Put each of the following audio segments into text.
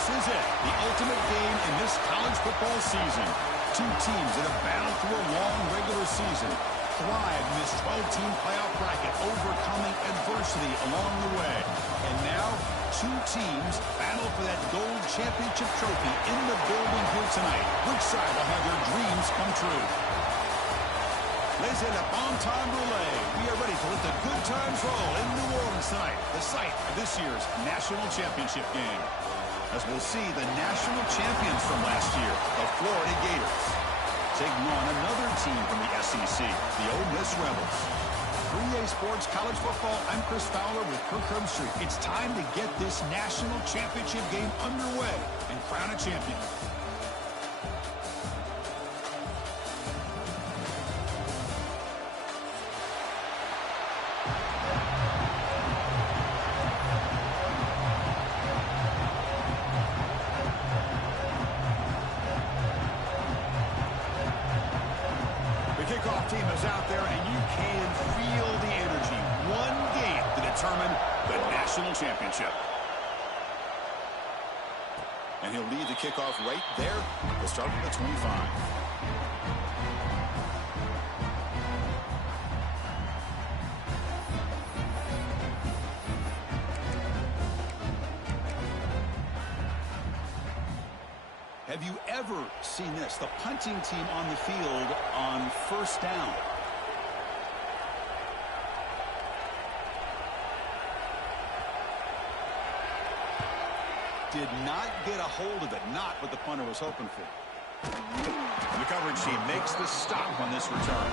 This is it, the ultimate game in this college football season. Two teams that have battled through a long regular season, thrived in this 12-team playoff bracket, overcoming adversity along the way. And now, two teams battle for that gold championship trophy in the building here tonight. Which side will have their dreams come true? Laissez le bon temps rouler. We are ready to let the good times roll in New Orleans tonight, the site of this year's national championship game. As we'll see the national champions from last year, the Florida Gators, taking on another team from the SEC, the Ole Miss Rebels. 3A Sports College Football, I'm Chris Fowler with Kirk Herbstreit. It's time to get this national championship game underway and crown a champion. Kickoff team is out there, and you can feel the energy. One game to determine the national championship. And he'll lead the kickoff right there. We'll start with the 25. Have you ever seen this? The punting team on the field on first down. Did not get a hold of it. Not what the punter was hoping for. The coverage team makes the stop on this return.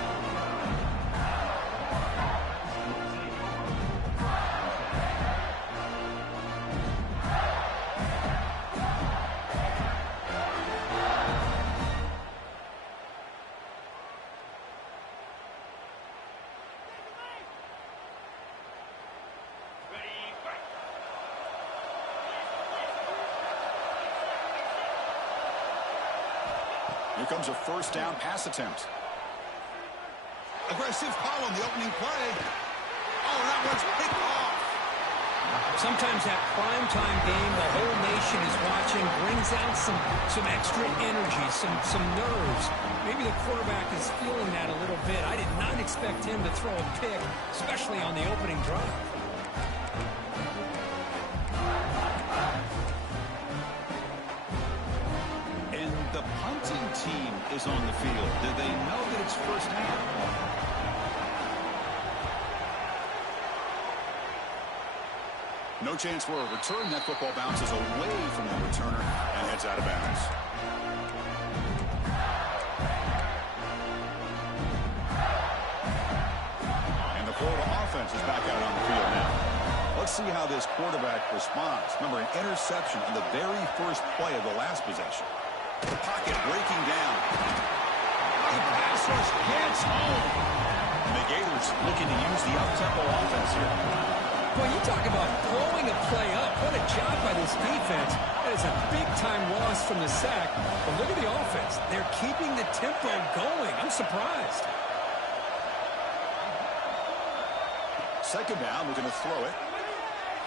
Here comes a first down pass attempt. Aggressive call on the opening play. Oh, that one's picked off. Sometimes that primetime game, the whole nation is watching, brings out some extra energy, some nerves. Maybe the quarterback is feeling that a little bit. I did not expect him to throw a pick, especially on the opening drive. The punting team is on the field. Do they know that it's first down? No chance for a return. That football bounces away from the returner and heads out of bounds. And the Florida offense is back out on the field now. Let's see how this quarterback responds. Remember, an interception on the very first play of the last possession. The pocket breaking down. The pass rush gets home. And the Gators looking to use the up-tempo offense here. Well, you talk about blowing a play up. What a job by this defense. That is a big-time loss from the sack. But look at the offense. They're keeping the tempo going. I'm surprised. Second down, we're going to throw it.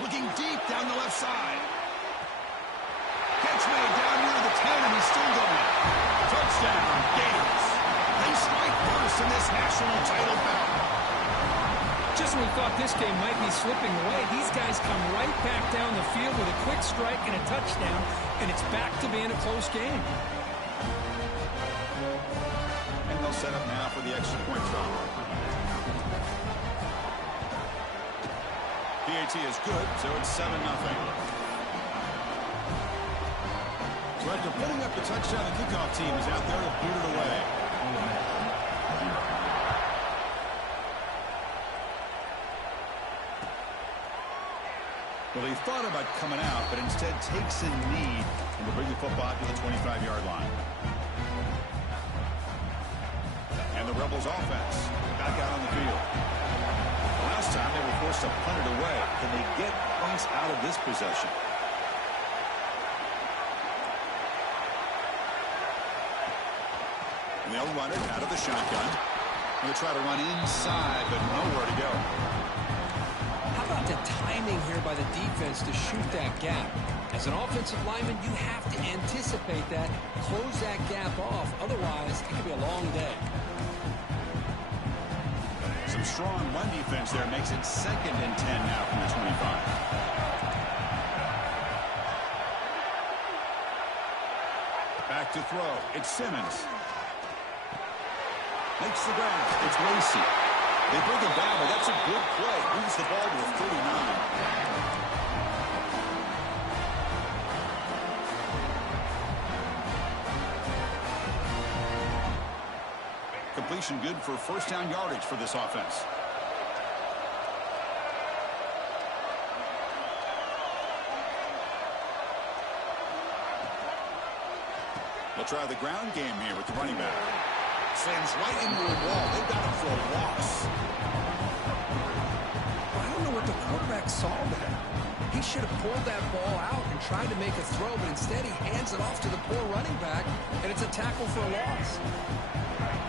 Looking deep down the left side. Catch made down near the 10, and he's still going. Touchdown, Gators. They strike first in this national title bout. Just when we thought this game might be slipping away, these guys come right back down the field with a quick strike and a touchdown, and it's back to being a close game. And they'll set up now for the extra point try. PAT is good, so it's 7-0. So after putting up the touchdown, the kickoff team is out there to boot it away. Well, he thought about coming out, but instead takes a knee and will bring the football to the 25-yard line. And the Rebels offense back out on the field. The last time they were forced to punt it away. Can they get points out of this possession? And they'll run it out of the shotgun. They'll try to run inside, but nowhere to go. How about the timing here by the defense? defense to shoot that gap. As an offensive lineman, you have to anticipate that, close that gap off. Otherwise, it could be a long day. Some strong run defense there makes it 2nd and 10 now from the 25. Back to throw. It's Simmons. Makes the grab. It's Lacey. They bring him down, but that's a good play. Moves the ball to a 39. Completion good for first down yardage for this offense. They'll try the ground game here with the running back. Sends right into a wall. They've got him for a loss. I don't know what the quarterback saw there. He should have pulled that ball out and tried to make a throw, but instead he hands it off to the poor running back, and it's a tackle for a loss.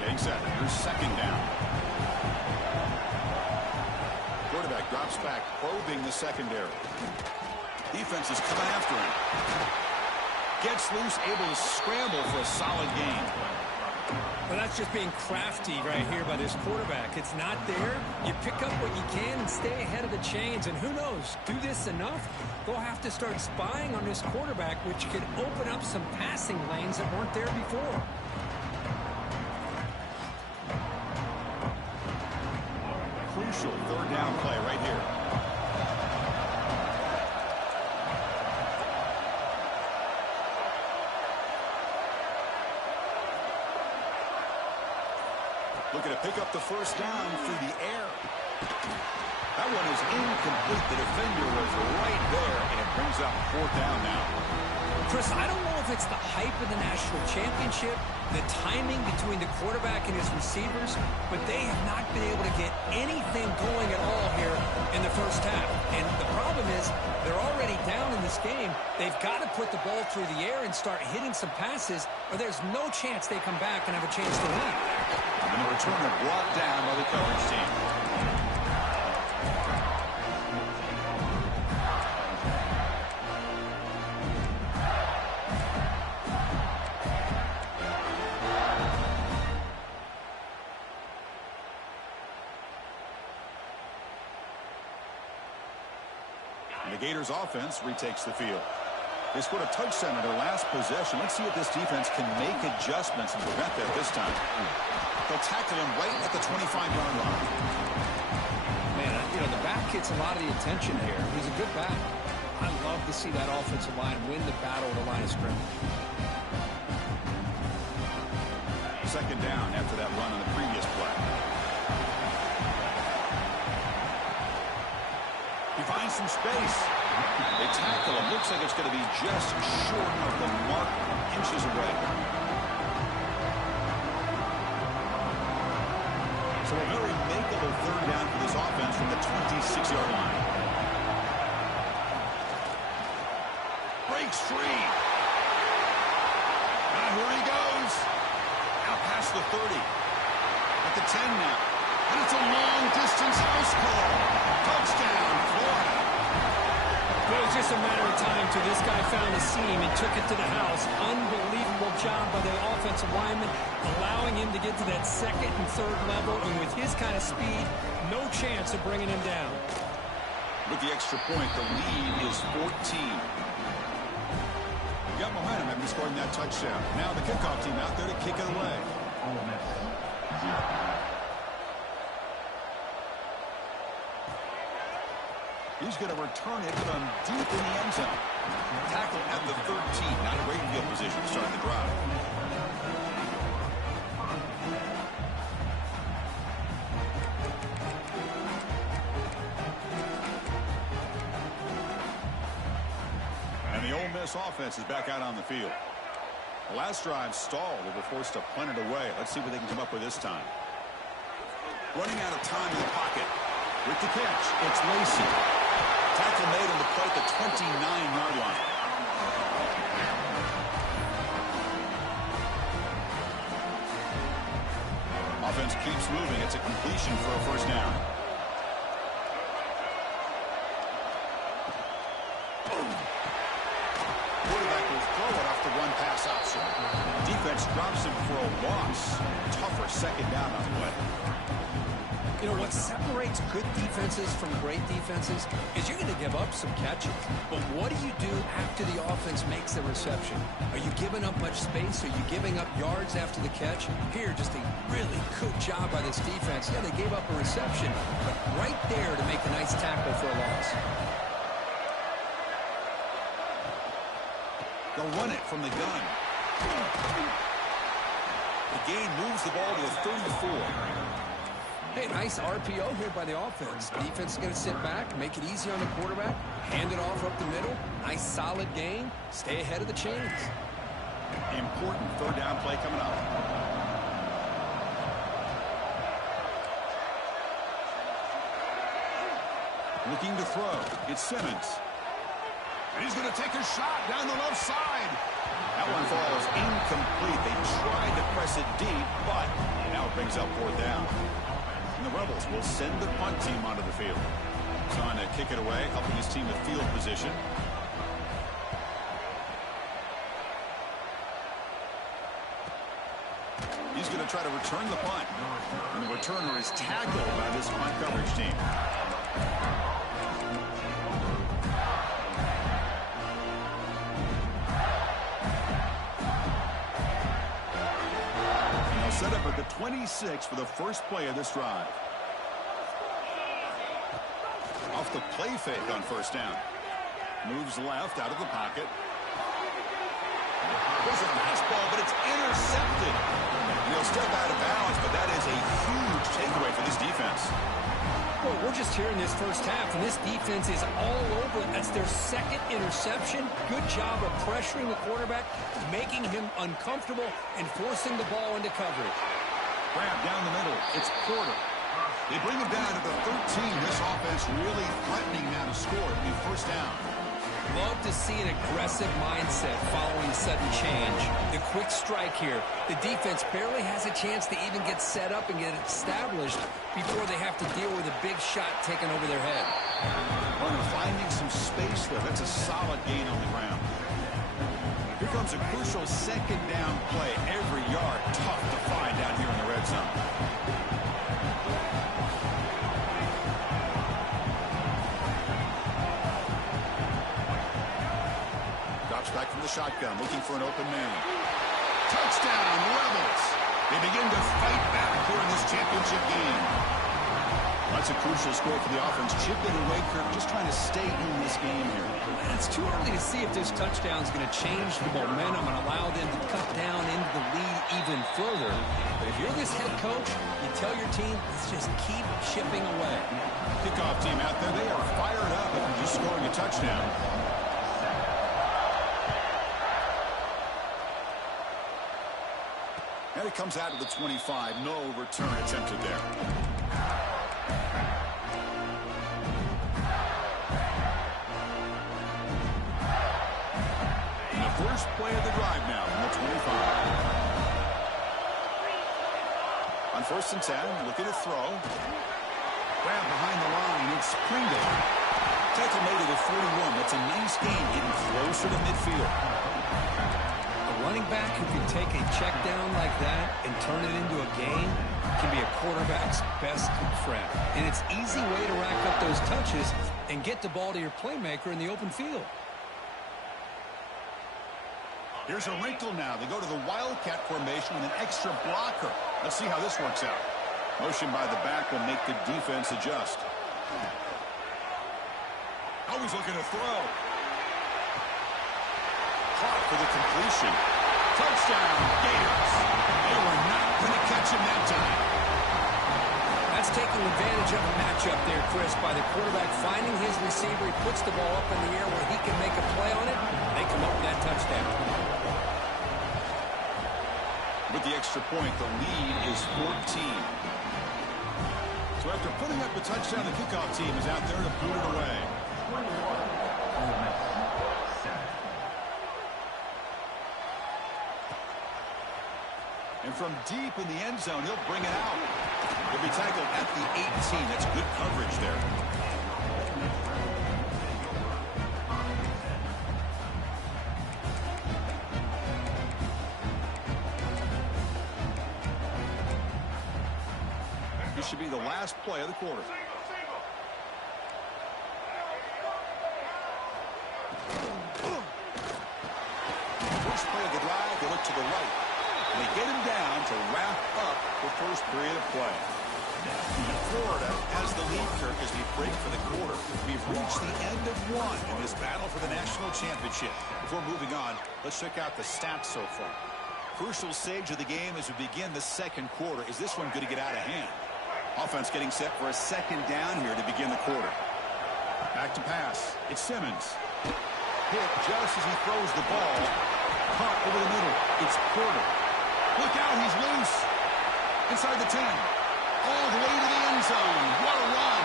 Getting set. Here's 2nd down. Quarterback drops back, probing the secondary. Defense is coming after him. Gets loose, able to scramble for a solid gain. Well, that's just being crafty right here by this quarterback. It's not there. You pick up what you can and stay ahead of the chains. And who knows, do this enough, they'll have to start spying on this quarterback, which could open up some passing lanes that weren't there before. Crucial 3rd down play right here. Looking to pick up the first down through the air. That one is incomplete. The defender was right there, and it brings up 4th down now. Chris, I don't know if it's the hype of the national championship, the timing between the quarterback and his receivers, but they have not been able to get anything going at all here in the first half. And the problem is they're already down in this game. They've got to put the ball through the air and start hitting some passes, or there's no chance they come back and have a chance to win. And the returner brought down by the coverage team. And the Gators offense retakes the field. They scored a touchdown in their last possession. Let's see if this defense can make adjustments and prevent that this time. They'll tackle him right at the 25-yard line. Man, you know, the back gets a lot of the attention here. He's a good back. I love to see that offensive line win the battle at the line of scrimmage. 2nd down after that run on the previous play. He finds some space. They tackle him. Looks like it's going to be just short of the mark, inches away. So a very makeable 3rd down for this offense from the 26-yard line. Breaks free. Now here he goes. Out past the 30. At the 10 now. And it's a long-distance house call. Touchdown, Florida. It was just a matter of time till this guy found a seam and took it to the house. Unbelievable job by the offensive lineman, allowing him to get to that 2nd and 3rd level. And with his kind of speed, no chance of bringing him down. With the extra point, the lead is 14. Got momentum after scoring that touchdown. Now the kickoff team out there to kick it away. Ole Miss. He's going to return it from deep in the end zone. Tackle at the 13. Not a great field position to start the drive. And the Ole Miss offense is back out on the field. The last drive stalled. They were forced to punt it away. Let's see what they can come up with this time. Running out of time in the pocket. With the catch, it's Lacey. Tackle made on the play at the 29-yard line. Offense keeps moving. It's a completion for a first down. pass option. Defense drops him for a loss. Tougher second down on the way. You know, what separates good defenses from great defenses is you're going to give up some catches. But what do you do after the offense makes the reception? Are you giving up much space? Are you giving up yards after the catch? Here, just a really good job by this defense. Yeah, they gave up a reception, but right there to make a nice tackle for a loss. They'll run it from the gun. The gain moves the ball to the 34. Hey, nice RPO here by the offense. Defense is going to sit back, make it easy on the quarterback, hand it off up the middle. Nice, solid gain. Stay ahead of the chains. Important third down play coming up. Looking to throw. It's Simmons. And he's going to take a shot down the left side. That one falls incomplete. They tried to press it deep, but now it brings up fourth down. And the Rebels will send the punt team onto the field. Trying to kick it away, helping his team with field position. He's going to try to return the punt. And the returner is tackled by this punt coverage team. Set up at the 26 for the first play of this drive. Off the play fake on first down. Moves left out of the pocket. There's a fastball, but it's intercepted. And he'll step out of bounds, but that is a huge takeaway for this defense. Well, we're just here in this first half, and this defense is all over it. That's their second interception. Good job of pressuring the quarterback, making him uncomfortable, and forcing the ball into coverage. Grab down the middle. It's Porter. They bring him down to the 13. This offense really threatening now to score. It'll be first down. Love to see an aggressive mindset following a sudden change. The quick strike here. The defense barely has a chance to even get set up and get established before they have to deal with a big shot taken over their head. Runner finding some space there. That's a solid gain on the ground. Here comes a crucial second down play. Every yard tough to find down here in the red zone. Back from the shotgun, looking for an open man. Touchdown, Rebels! They begin to fight back here in this championship game. That's a crucial score for the offense. Chipping away, Kirk, just trying to stay in this game here. And it's too early to see if this touchdown is going to change the momentum and allow them to cut down into the lead even further. But if you're this head coach, you tell your team, let's just keep chipping away. Kickoff team out there, they are fired up after just scoring a touchdown. And it comes out of the 25. No return attempted there. And the first play of the drive now from the 25. On first and 10, looking to throw. Grab behind the line. It's Pringle. Tackle made at the 41. That's a nice gain, getting closer to midfield. Running back who can take a check down like that and turn it into a gain can be a quarterback's best friend. And it's an easy way to rack up those touches and get the ball to your playmaker in the open field. Here's a wrinkle now. They go to the Wildcat formation with an extra blocker. Let's see how this works out. Motion by the back will make the defense adjust. Always looking to throw. Caught for the completion. Touchdown, Gators. They were not going to catch him that time. That's taking advantage of a matchup there, Chris, by the quarterback finding his receiver. He puts the ball up in the air where he can make a play on it. They come up with that touchdown. With the extra point, the lead is 14. So after putting up a touchdown, the kickoff team is out there to put it away. And from deep in the end zone, he'll bring it out. He'll be tackled at the 18. That's good coverage there. should be the last play of the quarter. First play of the drive, they look to the right. And they get him down to wrap up the first period of play. Florida has the lead, Kirk, as we break for the quarter. We've reached the end of one in this battle for the national championship. Before moving on, let's check out the stats so far. Crucial stage of the game as we begin the second quarter. Is this one going to get out of hand? Offense getting set for a second down here to begin the quarter. Back to pass. It's Simmons. Hit just as he throws the ball. Caught over the middle. It's Porter. Look out, he's loose. Inside the 10. All the way to the end zone. What a run.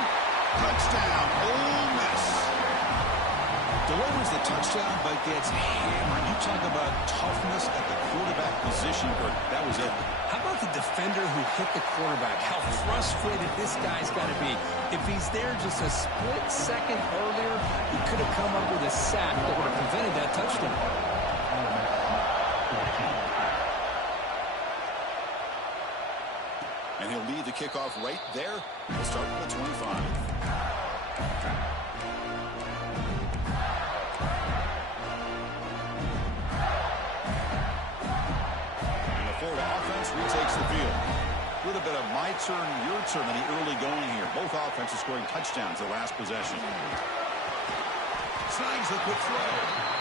Touchdown, Ole Miss. Delivers the touchdown, but gets hammered. You talk about toughness at the quarterback position, but that was it. How about the defender who hit the quarterback? How frustrated this guy's got to be. If he's there just a split second earlier, he could have come up with a sack that would have prevented that touchdown. And he'll lead the kickoff right there. We'll start at the 25. And the Florida offense retakes the field. A little bit of my turn, your turn in the early going here. Both offenses scoring touchdowns the last possession. Snags the quick throw.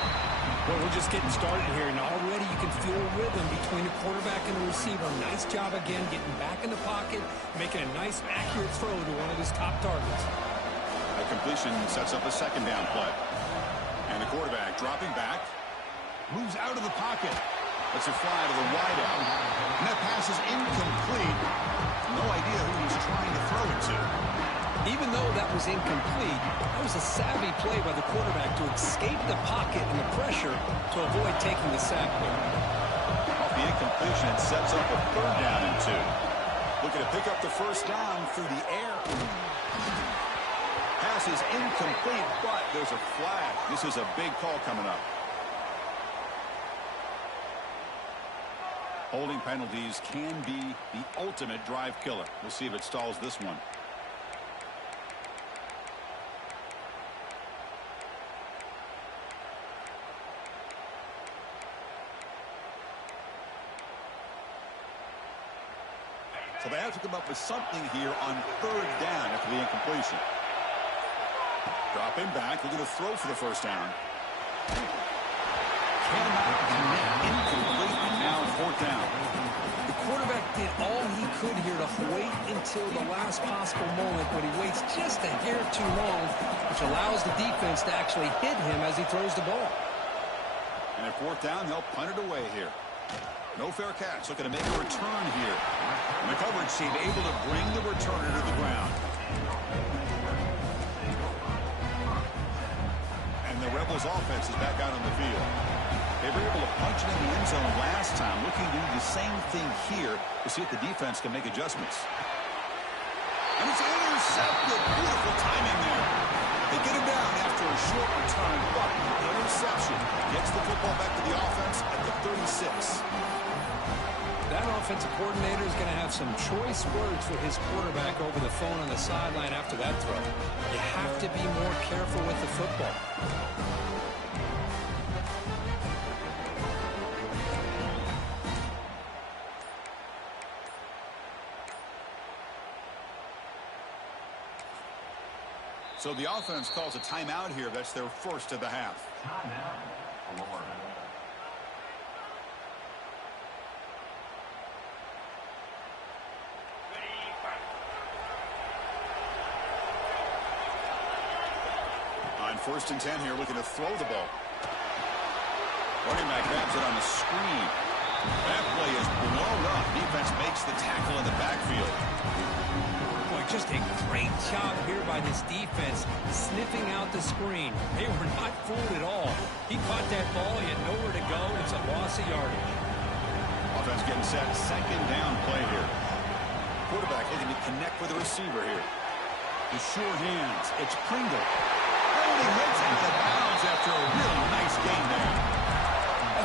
Well, we're just getting started here, and already you can feel a rhythm between the quarterback and the receiver. Nice job again getting back in the pocket, making a nice, accurate throw to one of his top targets. A completion sets up a second down play. And the quarterback dropping back, moves out of the pocket. Lets it fly to the wideout. And that pass is incomplete. No idea who he's trying to throw it to. Even though that was incomplete, that was a savvy play by the quarterback to escape the pocket and the pressure to avoid taking the sack there. Off the incompletion, it sets up a third down and 2. Looking to pick up the first down through the air. Pass is incomplete, but there's a flag. This is a big call coming up. Holding penalties can be the ultimate drive killer. We'll see if it stalls this one. So they have to come up with something here on third down after the incompletion. Dropping back, looking to throw for the first down. Cannot connect, incomplete, and now fourth down. The quarterback did all he could here to wait until the last possible moment, but he waits just a hair too long, which allows the defense to actually hit him as he throws the ball. And at fourth down, they'll punt it away here. No fair catch, looking to make a return here. And the coverage team able to bring the returner to the ground. And the Rebels offense is back out on the field. They were able to punch it in the end zone last time, looking to do the same thing here to see if the defense can make adjustments. And it's intercepted. Beautiful timing there. They get him down after a short return, but the interception gets the football back to the offense at the 36. That offensive coordinator is going to have some choice words for his quarterback over the phone on the sideline after that throw. You have to be more careful with the football. So the offense calls a timeout here. That's their first of the half. Timeout, Florida. On 1st and 10 here, looking to throw the ball. Running back grabs it on the screen. That play is blown up. Defense makes the tackle in the backfield. Boy, just a great job here by this defense, sniffing out the screen. They were not fooled at all. He caught that ball. He had nowhere to go. It's a loss of yardage. Offense getting set. Second down play here. Quarterback looking to connect with the receiver here. The sure hands. It's Pringle. He hits into bounds after a really nice game there.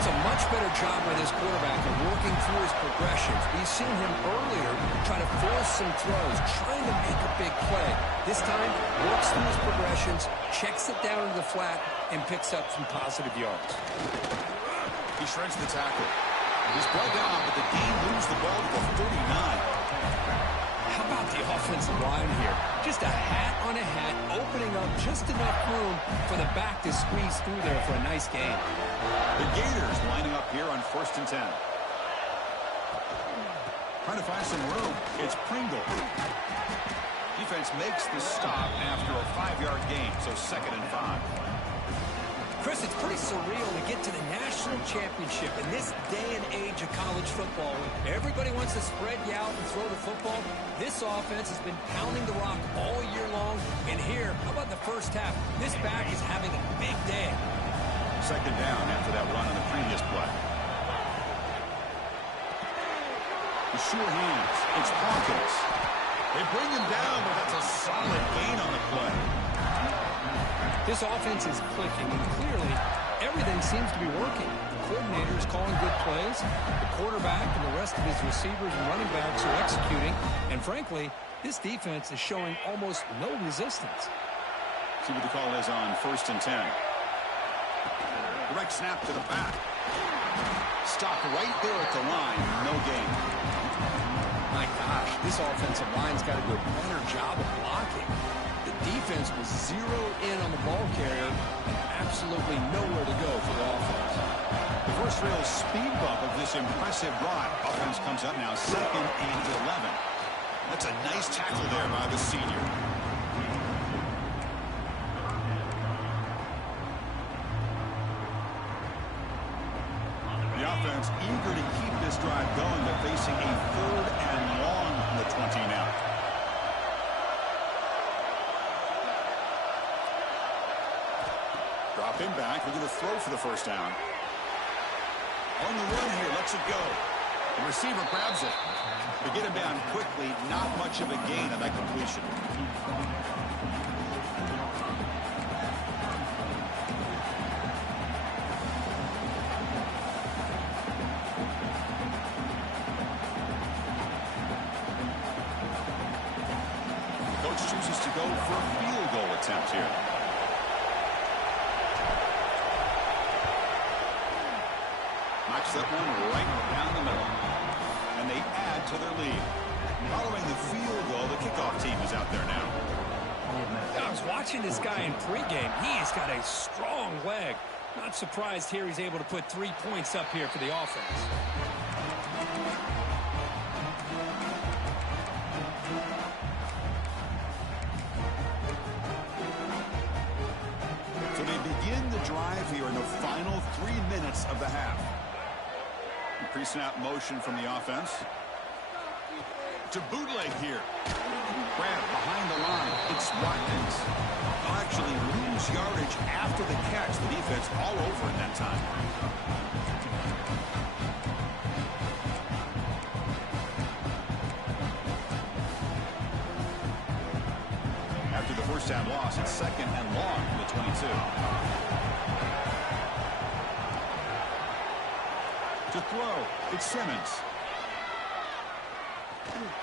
That's a much better job by this quarterback of working through his progressions. We've seen him earlier try to force some throws, trying to make a big play. This time, works through his progressions, checks it down into the flat, and picks up some positive yards. He shreds the tackle. He's brought down, but the game moves the ball to the 39. How about the offensive line here? Just a hat on a hat, opening up just enough room for the back to squeeze through there for a nice gain. The Gators lining up here on 1st and 10. Trying to find some room. It's Pringle. Defense makes the stop after a 5-yard gain, so 2nd and 5. Chris, it's pretty surreal to get to the national championship in this day and age of college football. When everybody wants to spread you out and throw the football, this offense has been pounding the rock all year long. And here, how about the first half? This back is having a big day. 2nd down after that run on the previous play. The sure hands. It's Hawkins. They bring him down, but that's a solid gain on the play. This offense is clicking, and clearly everything seems to be working. The coordinator is calling good plays. The quarterback and the rest of his receivers and running backs are executing. And frankly, this defense is showing almost no resistance. See what the call is on 1st and 10. Direct snap to the back. Stop right there at the line. No gain. My gosh, this offensive line's got to do a better job of blocking. The defense was zeroed in on the ball carrier and absolutely nowhere to go for the offense. The first real speed bump of this impressive drive. Offense comes up now 2nd and 11. That's a nice tackle there by the senior. The offense eager to keep this drive going, but facing a 3rd and long from the 20 now. Drop him back. We're going to throw for the 1st down. On the run here, lets it go. The receiver grabs it. They get him down quickly. Not much of a gain on that completion. Coach chooses to go for a field goal attempt here. Knocks that one right down the middle. And they add to their lead. Following the field goal, the kickoff team is out there now. I was watching this guy in pregame. He has got a strong leg. Not surprised here he's able to put 3 points up here for the offense. So they begin the drive here in the final 3 minutes of the half. Pre-snap motion from the offense. To bootleg here. Grab behind the line. It's Watkins. They'll actually lose yardage after the catch. The defense all over it that time. After the first down loss, it's 2nd and long from the 22. To throw, it's Simmons.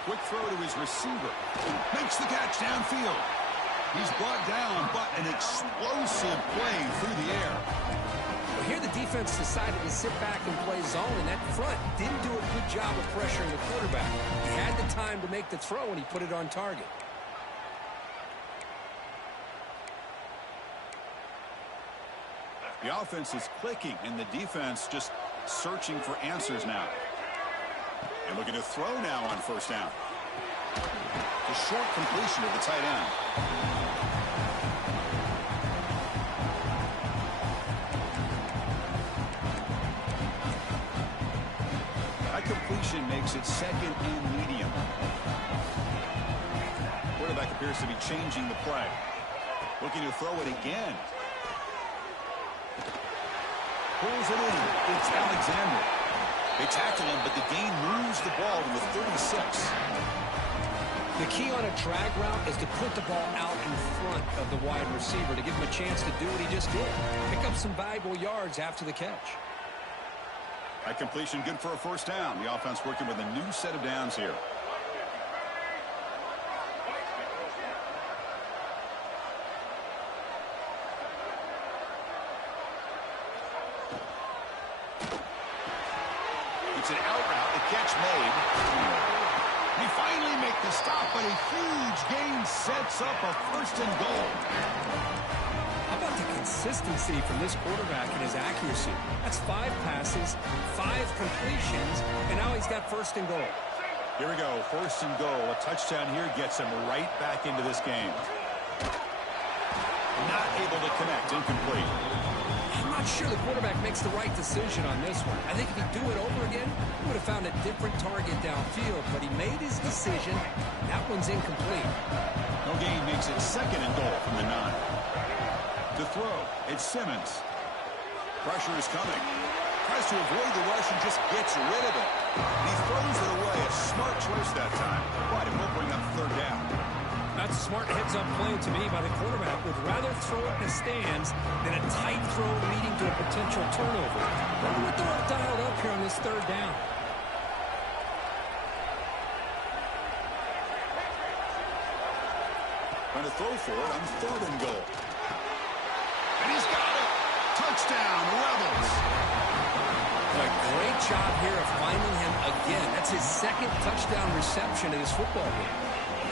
Quick throw to his receiver. Makes the catch downfield. He's brought down, but an explosive play through the air. Well, here the defense decided to sit back and play zone, and that front didn't do a good job of pressuring the quarterback. He had the time to make the throw, and he put it on target. The offense is clicking, and the defense just searching for answers now. And looking to throw now on 1st down. The short completion of the tight end. That completion makes it 2nd and medium. Quarterback appears to be changing the play. Looking to throw it again. Pulls it in. It's Alexander. They tackle him, but the gain moves the ball to the 36. The key on a drag route is to put the ball out in front of the wide receiver to give him a chance to do what he just did. Pick up some valuable yards after the catch. That completion good for a first down. The offense working with a new set of downs here. It's an out route. The catch made. They finally make the stop, but a huge gain sets up a first and goal. How about the consistency from this quarterback and his accuracy? That's 5 passes, 5 completions, and now he's got first and goal. Here we go, first and goal. A touchdown here gets him right back into this game. Not able to connect, incomplete. I'm not sure the quarterback makes the right decision on this one. I think if he'd do it over again, he would have found a different target downfield, but he made his decision. That one's incomplete. No gain makes it second and goal from the 9. To throw, it's Simmons. Pressure is coming. Tries to avoid the rush and just gets rid of it. He throws it away. A smart choice that time, but it will bring up third down. That's a smart heads-up play to me by the quarterback. Would rather throw it in the stands than a tight throw leading to a potential turnover. Wonder what they're dialed up here on this third down. Trying to throw for it on third and goal. And he's got it. Touchdown, Rebels. A great job here of finding him again. That's his second touchdown reception in this football game.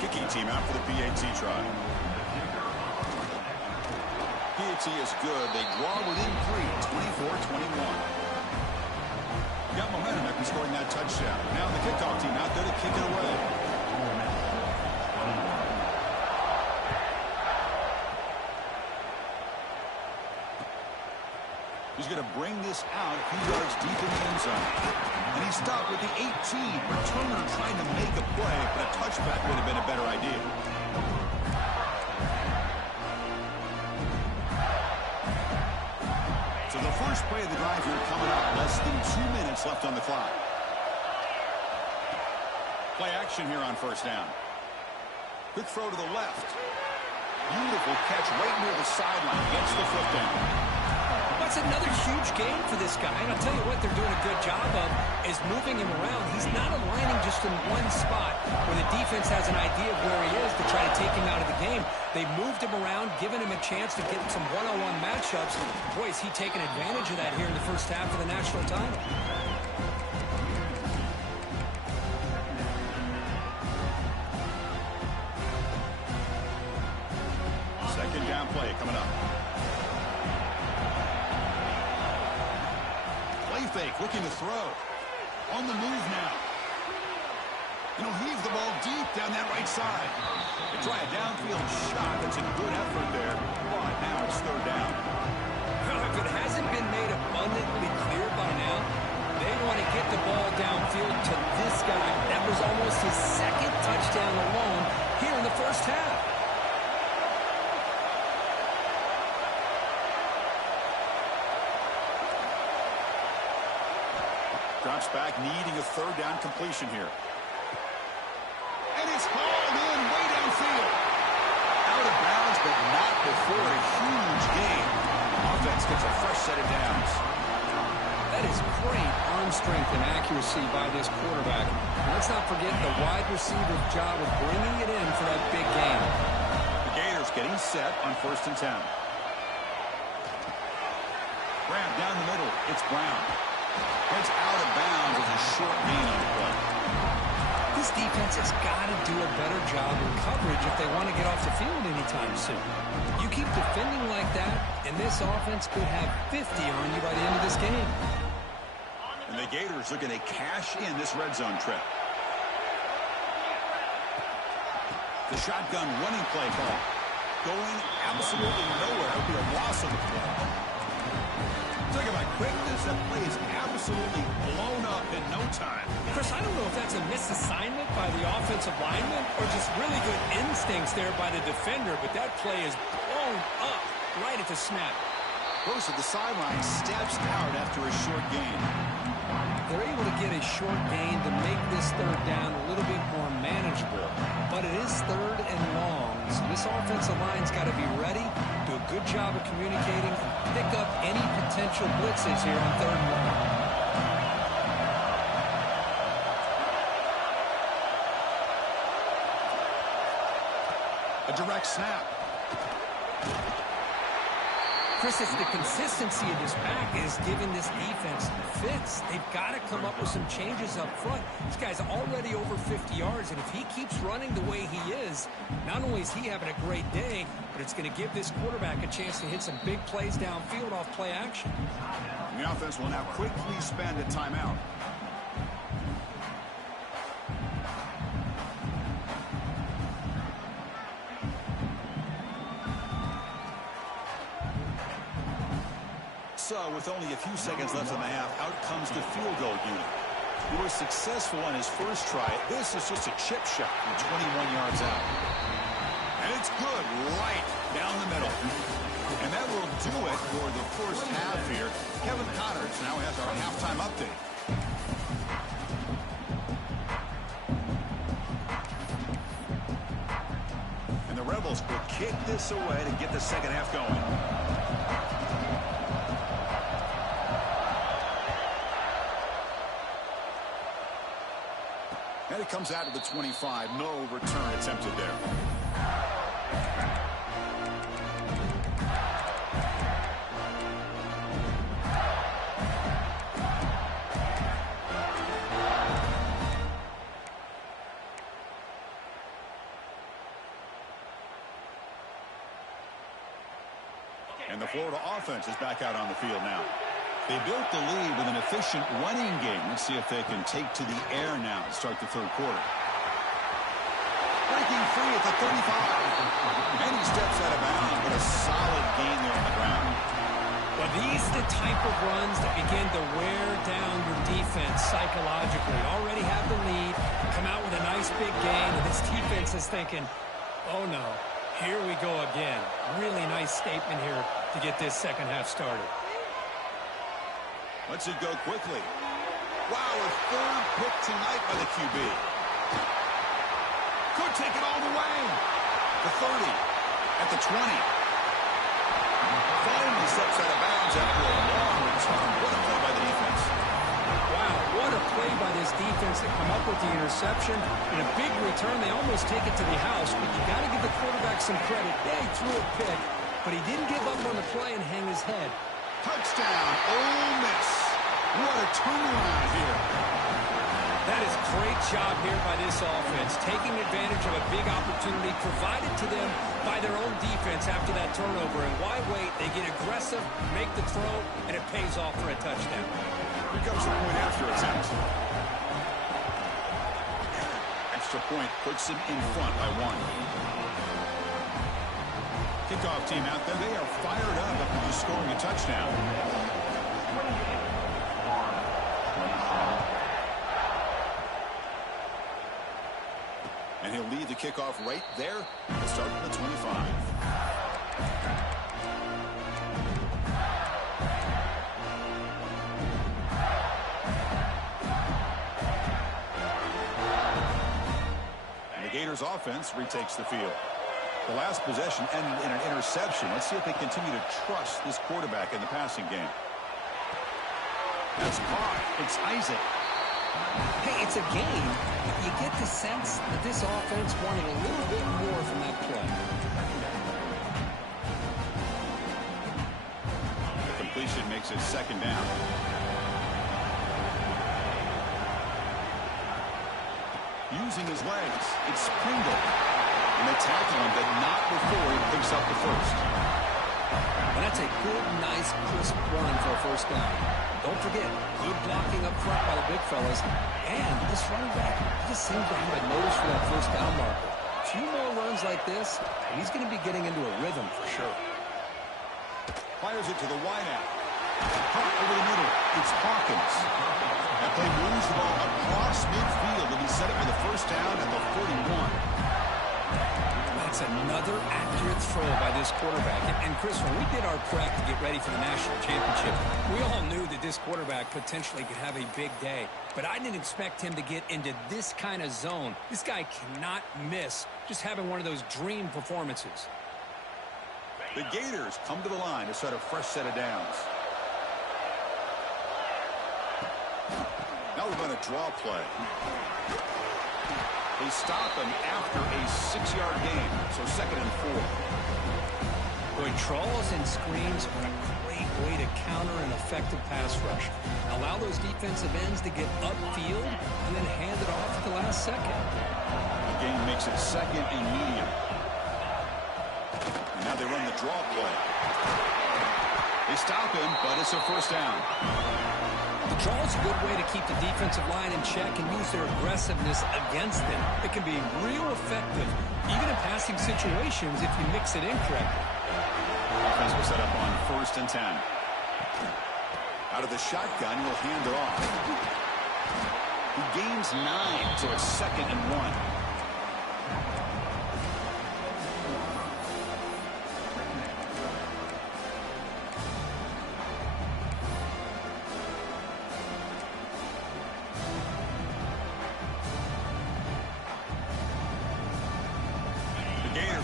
Kicking team out for the PAT try. PAT is good. They draw within 3, 24-21. Got momentum after scoring that touchdown. Now the kickoff team out there to kick it away. He's going to bring this out a few yards deep in the end zone. And he stopped with the 18. Returner trying to make a play, but a touchback would have been a better idea. So the first play of the drive here coming up. Less than 2 minutes left on the clock. Play action here on first down. Quick throw to the left. Beautiful catch right near the sideline. Gets the foot down. That's another huge game for this guy. And I'll tell you what they're doing a good job of is moving him around. He's not aligning just in one spot where the defense has an idea of where he is to try to take him out of the game. They moved him around, giving him a chance to get some one-on-one matchups. Boy, is he taking advantage of that here in the first half of the national title. Second down play coming up. Fake, looking to throw. On the move now. And he'll heave the ball deep down that right side. They try a downfield shot. That's a good effort there. But now it's third down. Well, if it hasn't been made abundantly clear by now, they want to get the ball downfield to this guy. That was almost his second touchdown alone here in the first half. Drops back, needing a third down completion here. And it's hauled in way downfield. Out of bounds, but not before a huge gain. Offense gets a fresh set of downs. That is great arm strength and accuracy by this quarterback. And let's not forget the wide receiver's job of bringing it in for that big gain. The Gators getting set on first and 10. Grab down the middle. It's Brown. It's out of bounds with a short gain on the play. This defense has got to do a better job in coverage if they want to get off the field anytime soon. You keep defending like that, and this offense could have 50 on you by the end of this game. And the Gators looking to cash in this red zone trip. The shotgun running play call. Going absolutely nowhere. It'll be a loss of the play. Talk about quickness, that play is absolutely blown up in no time. Chris, I don't know if that's a misassignment by the offensive lineman or just really good instincts there by the defender, but that play is blown up right at the snap. Goes to the sideline, steps out after a short gain. They're able to get a short gain to make this third down a little bit more manageable, but it is third and long, so this offensive line's got to be ready, do a good job of communicating, and pick up any potential blitzes here on third and long. direct snap. Chris, it's the consistency of this back is giving this defense fits. They've got to come up with some changes up front. This guy's already over 50 yards, and if he keeps running the way he is, not only is he having a great day, but it's going to give this quarterback a chance to hit some big plays downfield off play action. The offense will now quickly spend a timeout. So, with only a few seconds left in the half, out comes the field goal unit. He was successful on his first try. This is just a chip shot from 21 yards out. And it's good right down the middle. And that will do it for the first half here. Kevin Connors now has our halftime update. And the Rebels will kick this away to get the second half going. And it comes out of the 25. No return attempted there. And the Florida offense is back out on the field now. They built the lead with an efficient running game. Let's see if they can take to the air now to start the third quarter. Breaking free at the 35. And he steps out of bounds, but a solid gain there on the ground. Well, these are the type of runs that begin to wear down your defense psychologically. Already have the lead, come out with a nice big gain, and this defense is thinking, oh no, here we go again. Really nice statement here to get this second half started. Lets it go quickly. Wow, a third pick tonight by the QB. Could take it all the way. The 30, at the 20. Finally steps out of bounds after a long return. What a play by the defense. Wow, what a play by this defense to come up with the interception. In a big return, they almost take it to the house, but you got to give the quarterback some credit. Yeah, he threw a pick, but he didn't give up on the play and hang his head. Touchdown, Ole Miss. What a turnaround here. That is great job here by this offense, taking advantage of a big opportunity provided to them by their own defense after that turnover. And why wait? They get aggressive, make the throw, and it pays off for a touchdown. Here comes the point after attempt. Extra point puts them in front by 1. Kickoff team out there, they are fired up after just scoring a touchdown. And he'll lead the kickoff right there. He'll start at the 25. And the Gators offense retakes the field. The last possession ended in an interception. Let's see if they continue to trust this quarterback in the passing game. That's caught. It's Isaac. Hey, it's a game. You get the sense that this offense wanted a little bit more from that play. The completion makes it second down. Using his legs, it's Pringle. And they tackle him, but not before he picks up the first. And that's a good, nice, crisp run for a first down. Don't forget, good blocking up front by the big fellas. And this running back just seems to have a nose for that first down marker. A few more runs like this, and he's going to be getting into a rhythm for sure. Fires it to the wideout. Caught over the middle. It's Hawkins. That play moves the ball across midfield, and he set it for the first down at the 41. That's another accurate throw by this quarterback. And Chris, when we did our prep to get ready for the national championship, we all knew that this quarterback potentially could have a big day. But I didn't expect him to get into this kind of zone. This guy cannot miss just having one of those dream performances. The Gators come to the line to set a fresh set of downs. Now we're going to draw play. They stop him after a 6-yard gain, so 2nd and 4. Boy, trawls and screens are a great way to counter an effective pass rush. Allow those defensive ends to get upfield and then hand it off at the last second. The game makes it 2nd and medium. And now they run the draw play. They stop him, but it's a 1st down. The draw is a good way to keep the defensive line in check and use their aggressiveness against them. It can be real effective, even in passing situations if you mix it in correctly. Offense will set up on 1st and 10. Out of the shotgun, he'll hand it off. He gains 9, so it's 2nd and 1.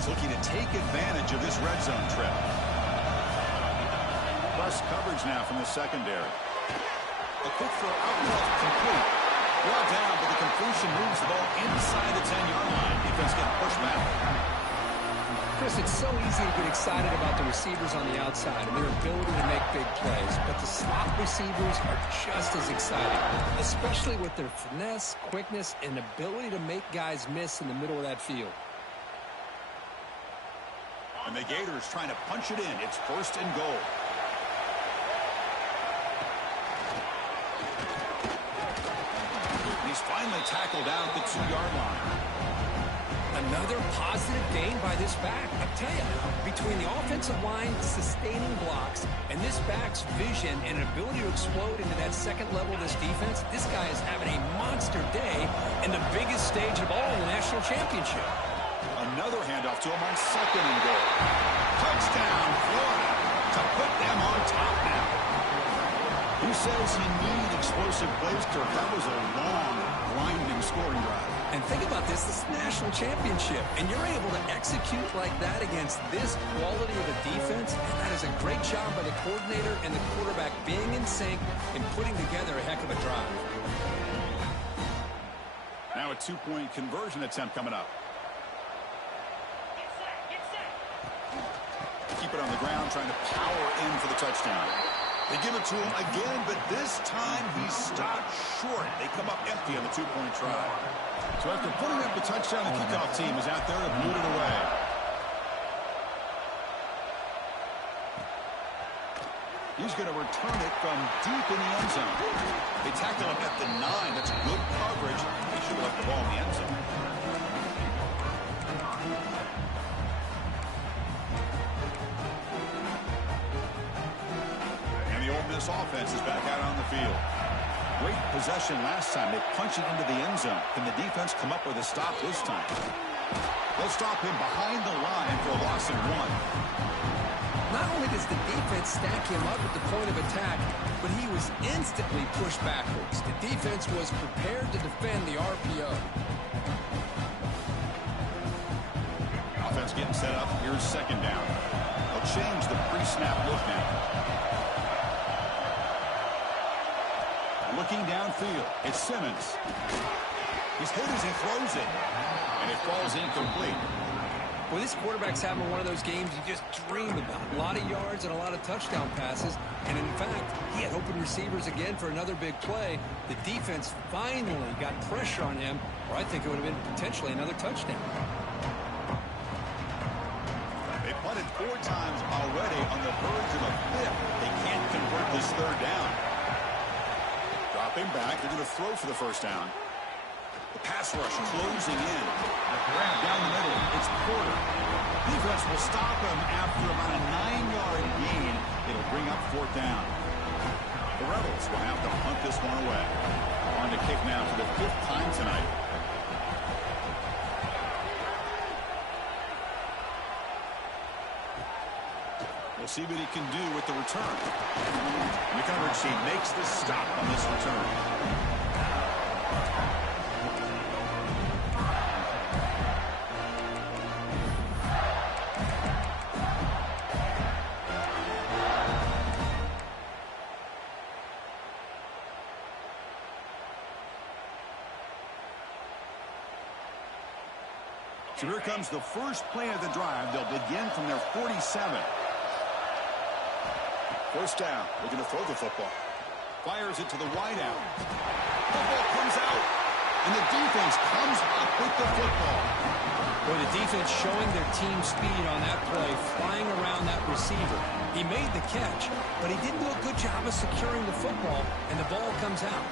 Looking to take advantage of this red zone trip. Plus coverage now from the secondary. A quick throw out left, complete. Brought down, but the completion moves the ball inside the 10-yard line. Defense getting pushed back. Chris, it's so easy to get excited about the receivers on the outside and their ability to make big plays, but the slot receivers are just as exciting, especially with their finesse, quickness, and ability to make guys miss in the middle of that field. And the Gators trying to punch it in. It's 1st and goal. He's finally tackled out at the 2-yard line. Another positive gain by this back. I tell you, between the offensive line sustaining blocks and this back's vision and ability to explode into that second level of this defense, this guy is having a monster day in the biggest stage of all, the national championship. Another handoff to him on 2nd and goal. Touchdown, Florida, to put them on top now. Who says you need explosive plays, Kirk? That was a long, blinding scoring drive. And think about this is the national championship, and you're able to execute like that against this quality of a defense, and that is a great job by the coordinator and the quarterback being in sync and putting together a heck of a drive. Now a 2-point conversion attempt coming up. Keep it on the ground, trying to power in for the touchdown. They give it to him again, but this time he's stopped short. They come up empty on the 2-point try. So after putting up the touchdown, the kickoff team is out there to boot it away. He's going to return it from deep in the end zone. They tackle him at the 9. That's good coverage. They should have left the ball in the end zone. Ole Miss offense is back out on the field. Great possession last time. They punch it into the end zone. Can the defense come up with a stop this time? They'll stop him behind the line for a loss of 1. Not only does the defense stack him up at the point of attack, but he was instantly pushed backwards. The defense was prepared to defend the RPO. Offense getting set up. Here's 2nd down. They'll change the pre-snap look now. Looking downfield, it's Simmons. He's hit as he throws it, and it falls incomplete. Well, this quarterback's having one of those games you just dream about. A lot of yards and a lot of touchdown passes, and in fact, he had open receivers again for another big play. The defense finally got pressure on him, or I think it would have been potentially another touchdown. They punted 4 times already on the verge of a 5th. They can't convert this 3rd down. Him back. They're going to throw for the 1st down. The pass rush closing in. A grab down the middle. It's Porter. Defense will stop him after about a 9-yard gain. It'll bring up 4th down. The Rebels will have to punt this one away. On to kick now for the 5th time tonight. We'll see what he can do with the return. McCutcheon makes the stop on this return. So here comes the first play of the drive. They'll begin from their 47. First down. They're going to throw the football. Fires it to the wideout. Football comes out. And the defense comes up with the football. Boy, the defense showing their team speed on that play, flying around that receiver. He made the catch, but he didn't do a good job of securing the football, and the ball comes out.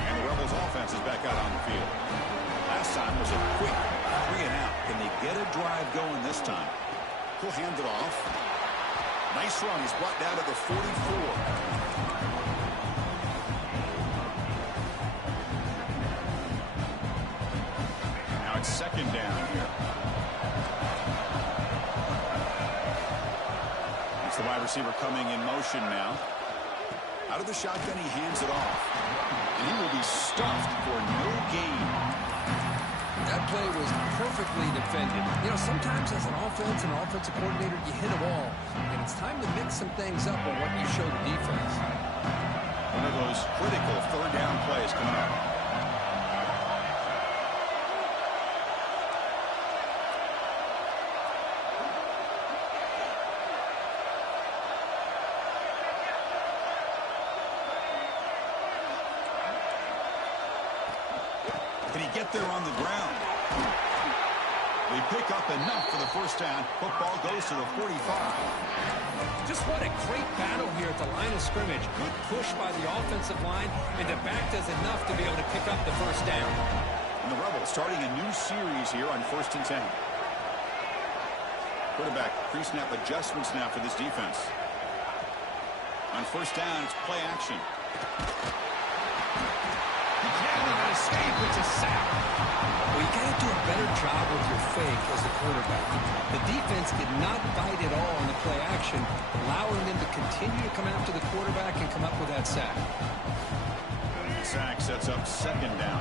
And the Rebels offense is back out on the field. Last time was a quick 3 and out. Can they get a drive going this time? He'll hand it off. Nice run. He's brought down to the 44. Second down here. It's the wide receiver coming in motion now. Out of the shotgun, he hands it off. And he will be stuffed for no gain. That play was perfectly defended. You know, sometimes as an offensive coordinator, you hit a ball, and it's time to mix some things up on what you show the defense. One of those critical third down plays coming up. Can he get there on the ground? They pick up enough for the first down. Football goes to the 45. Just what a great battle here at the line of scrimmage. Good push by the offensive line, and the back does enough to be able to pick up the first down. And the Rebels starting a new series here on 1st and 10. Quarterback pre-snap adjustments now for this defense. On first down, it's play action. Escape, it's a sack. Well, you got to do a better job with your fake as a quarterback. The defense did not bite at all on the play action, allowing them to continue to come after the quarterback and come up with that sack. The sack sets up second down.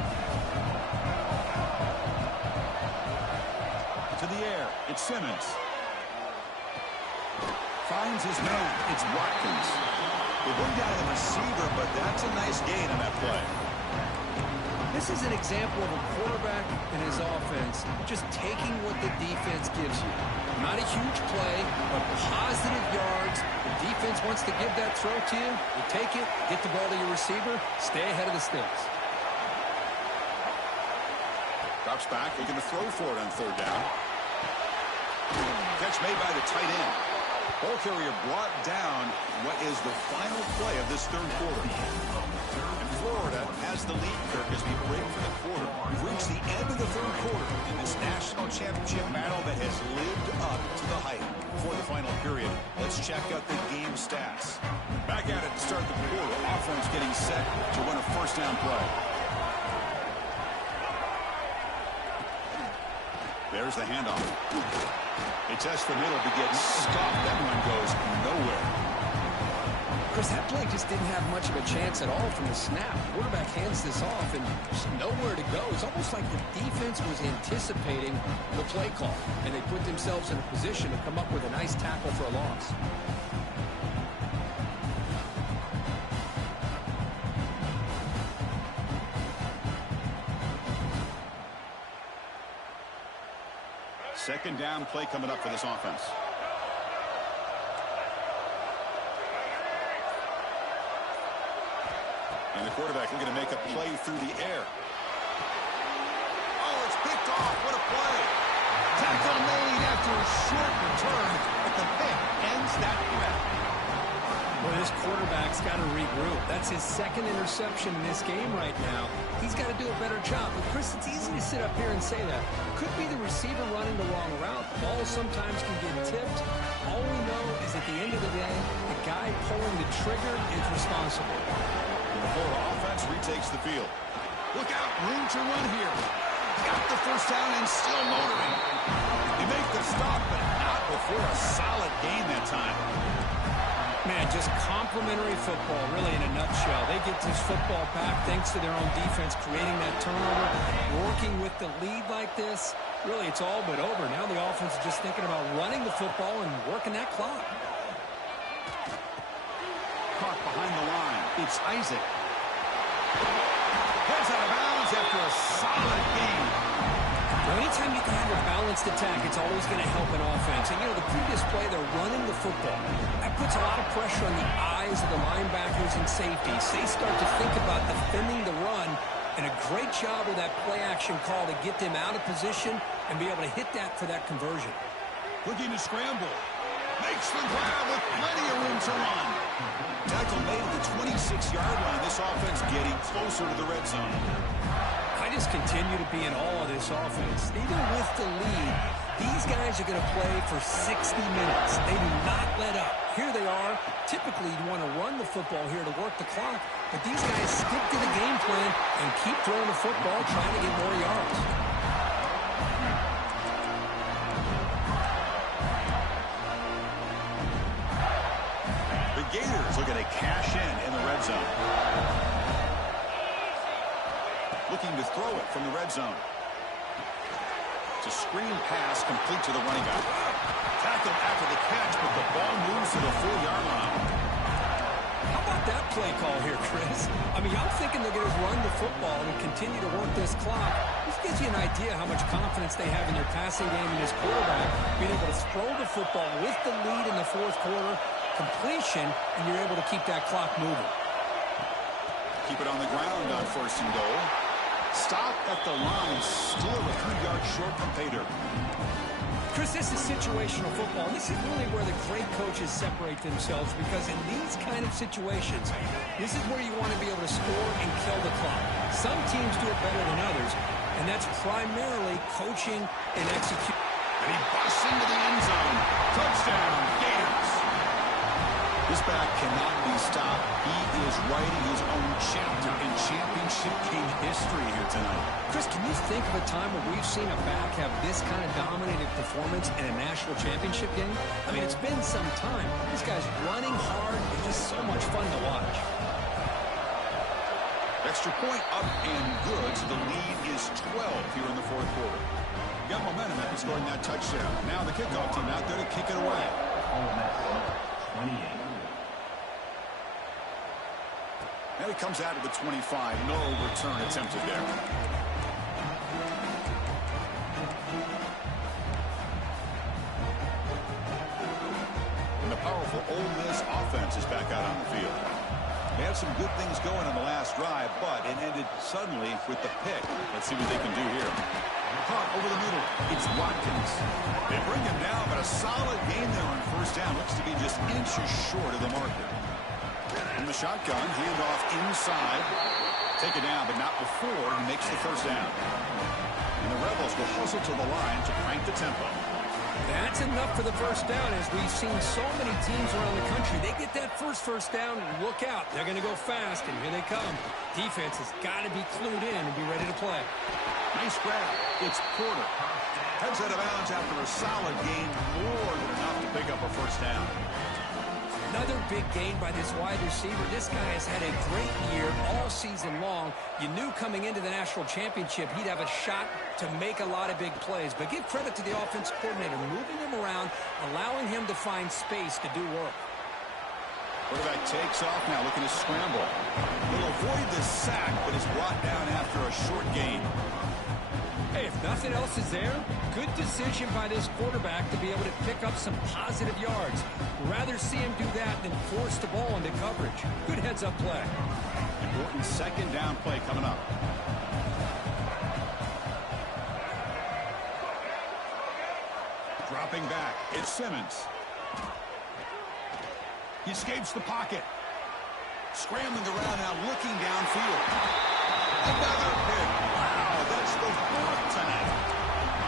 To the air, it's Simmons. Finds his man, it's Watkins. They bring down the receiver, but that's a nice gain on that play. This is an example of a quarterback and his offense just taking what the defense gives you. Not a huge play, but positive yards. The defense wants to give that throw to you. You take it, get the ball to your receiver, stay ahead of the sticks. Drops back, looking to throw for it on third down. Catch made by the tight end. Ball carrier brought down what is the final play of this third quarter. Florida has the lead, Kirk, as we break for the quarter. We've reached the end of the third quarter in this national championship battle that has lived up to the hype. Before the final period, let's check out the game stats. Back at it to start the quarter. Offense getting set to run a first down play. There's the handoff. They test the middle to get stopped. That one goes nowhere. Chris, that play just didn't have much of a chance at all from the snap. Quarterback hands this off and just nowhere to go. It's almost like the defense was anticipating the play call, and they put themselves in a position to come up with a nice tackle for a loss. Second down play coming up for this offense. And the quarterback looking to make a play through the air. Oh, it's picked off. What a play. Tackle made after a short return, but the pick ends that threat. Well, this quarterback's got to regroup. That's his second interception in this game right now. He's got to do a better job. But, Chris, it's easy to sit up here and say that. Could be the receiver running the wrong route. The ball sometimes can get tipped. All we know is at the end of the day, the guy pulling the trigger is responsible. The Florida offense retakes the field. Look out, room to run here. Got the first down and still motoring. He makes the stop, but not before a solid gain that time. Man, just complimentary football, really, in a nutshell. They get this football back thanks to their own defense, creating that turnover, working with the lead like this. Really, it's all but over. Now the offense is just thinking about running the football and working that clock. Caught behind the line. It's Isaac. Heads out of bounds after a solid game. Well, anytime you can have a balanced attack, it's always going to help an offense. And, the previous play, they're running the football. That puts a lot of pressure on the eyes of the linebackers and safeties. They start to think about defending the run, and a great job with that play-action call to get them out of position and be able to hit that for that conversion. Looking to scramble. Makes the grab with plenty of room to run. Tackle made at the 26-yard line. This offense getting closer to the red zone. I just continue to be in awe of this offense. Even with the lead, these guys are going to play for 60 minutes. They do not let up. Here they are. Typically, you want to run the football here to work the clock, but these guys stick to the game plan and keep throwing the football, trying to get more yards. The Gators looking to cash in the red zone. Looking to throw it from the red zone. It's a screen pass complete to the running back. Tackled after the catch, but the ball moves to the 4-yard line. How about that play call here, Chris? I'm thinking they're going to run the football and continue to work this clock. This gives you an idea how much confidence they have in their passing game and his quarterback, being able to throw the football with the lead in the fourth quarter, completion, and you're able to keep that clock moving. Keep it on the ground on 1st and goal. Stop at the line, still a few yards short from pay dirt. Chris, this is situational football. This is really where the great coaches separate themselves, because in these kind of situations, this is where you want to be able to score and kill the clock. Some teams do it better than others, and that's primarily coaching and execution. And he busts into the end zone. Touchdown, Gators. This back cannot be stopped. He is writing his own chapter in championship game history here tonight. Chris, can you think of a time where we've seen a back have this kind of dominated performance in a national championship game? It's been some time. This guy's running hard and just so much fun to watch. Extra point up and good, so the lead is 12 here in the fourth quarter. Got momentum after scoring that touchdown. Now the kickoff team out there to kick it away. Ole Miss, 28. And he comes out of the 25. No return attempted there. And the powerful Ole Miss offense is back out on the field. They had some good things going on the last drive, but it ended suddenly with the pick. Let's see what they can do here. Caught over the middle. It's Watkins. They bring him down, but a solid game there on 1st down. Looks to be just inches short of the marker. From the shotgun, handoff inside. Take it down, but not before he makes the 1st down. And the Rebels will hustle to the line to crank the tempo. That's enough for the 1st down, as we've seen so many teams around the country. They get that first down, and look out. They're going to go fast, and here they come. Defense has got to be clued in and be ready to play. Nice grab. It's Porter. Heads out of bounds after a solid gain, more than enough to pick up a 1st down. Another big gain by this wide receiver. This guy has had a great year all season long. You knew coming into the national championship he'd have a shot to make a lot of big plays. But give credit to the offense coordinator, moving him around, allowing him to find space to do work. Quarterback takes off now, looking to scramble. He'll avoid the sack, but is brought down after a short gain. Hey, if nothing else is there, good decision by this quarterback to be able to pick up some positive yards. Rather see him do that than force the ball into coverage. Good heads-up play. Important 2nd down play coming up. Dropping back, it's Simmons. He escapes the pocket. Scrambling around now, looking downfield. Another pick. Wow, that's the 4th tonight.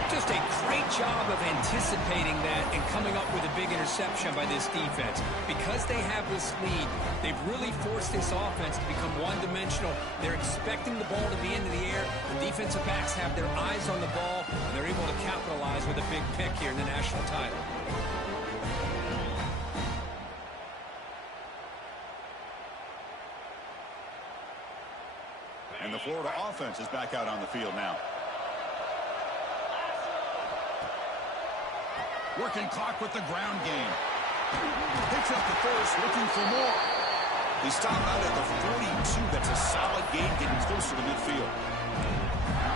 Just a great job of anticipating that and coming up with a big interception by this defense. Because they have this lead, they've really forced this offense to become one-dimensional. They're expecting the ball to be into the air. The defensive backs have their eyes on the ball, and they're able to capitalize with a big pick here in the national title. And the Florida offense is back out on the field now. Working clock with the ground game. Picks up the 1st, looking for more. He stopped out at the 42. That's a solid gain, getting closer to midfield.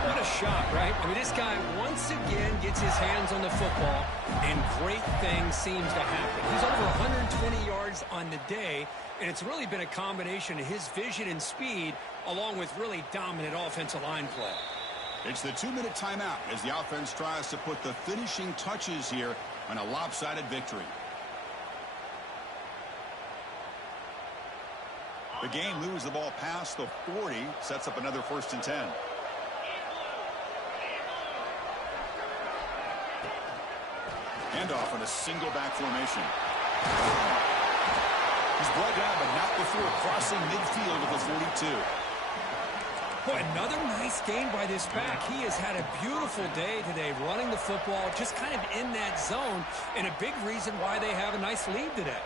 What a shot, right? I mean, this guy once again gets his hands on the football, and great things seems to happen. He's over 120 yards on the day, and it's really been a combination of his vision and speed along with really dominant offensive line play. It's the 2-minute timeout as the offense tries to put the finishing touches here on a lopsided victory. The game moves the ball past the 40, sets up another 1st and 10. Handoff in a single back formation. He's brought down, but not before crossing midfield of the 42. Boy, another nice gain by this back. He has had a beautiful day today running the football, just kind of in that zone, and a big reason why they have a nice lead today.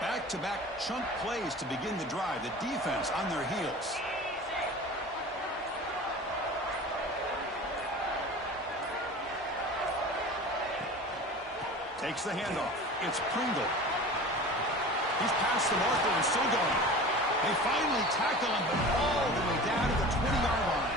Back-to-back chunk plays to begin the drive. The defense on their heels. Takes the handoff. It's Pringle. He's past the marker and still going. They finally tackle him, but all the way down to the 20-yard line.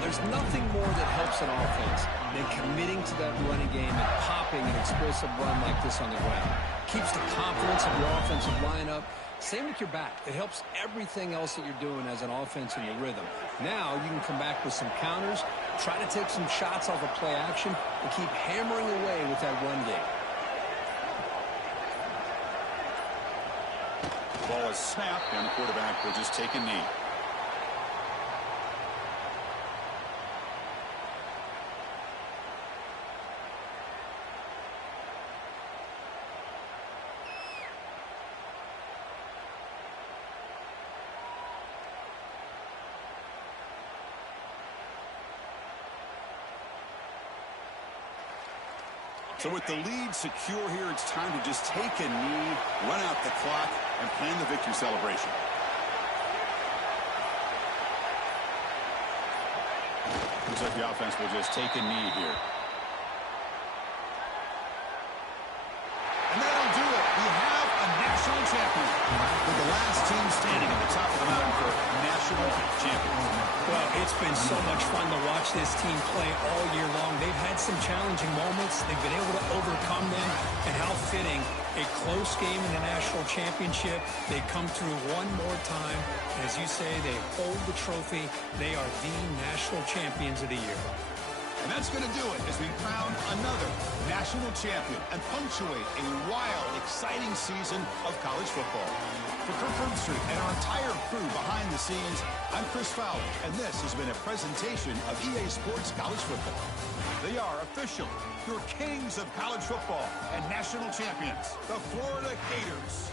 There's nothing more that helps an offense than committing to that running game and popping an explosive run like this on the ground. Keeps the confidence of your offensive lineup. Same with your back. It helps everything else that you're doing as an offense in your rhythm. Now you can come back with some counters, try to take some shots off of play action, and keep hammering away with that run game. Ball is snapped, and the quarterback will just take a knee. So with the lead secure here, it's time to just take a knee, run out the clock, and plan the victory celebration. Looks like the offense will just take a knee here. And that'll do it. We have a national champion. With the last team standing at the top of the mountain for national champions. Well, it's been so much fun to watch this team play all year long. They've had some challenging moments. They've been able to overcome them. And how fitting, a close game in the national championship. They come through one more time. And as you say, they hold the trophy. They are the national champions of the year. And that's going to do it as we crown another national champion and punctuate a wild, exciting season of college football. For Kirk Herbstreit and our entire crew behind the scenes, I'm Chris Fowler, and this has been a presentation of EA Sports College Football. They are official, your kings of college football and national champions, the Florida Gators.